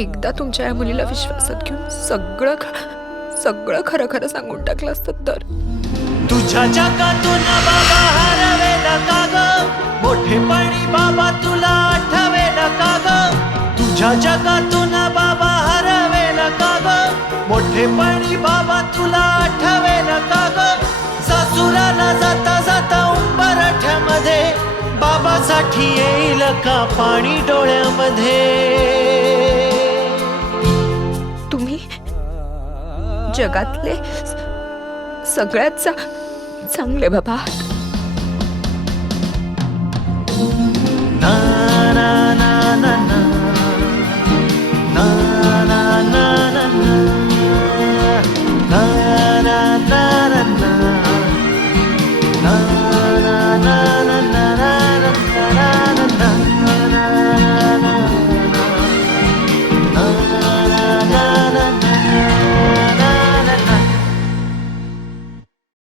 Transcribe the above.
एकदा तुमच्या या मुलीला विश्वासात घेऊन सगळं सगळं खरं खरं सांगून टाकलं असतं तर तुझ्या जगातून बाबा हरवे नका ग पाणी बाबा तुला आठवे नका ग तुझ्या जगातून बाबा हरवे नका ग पाणी बाबा तुला आठवे नका बाबासाठी येईल का पाणी डोळ्यामध्ये तुम्ही जगातले सगळ्यात चांगले बाबा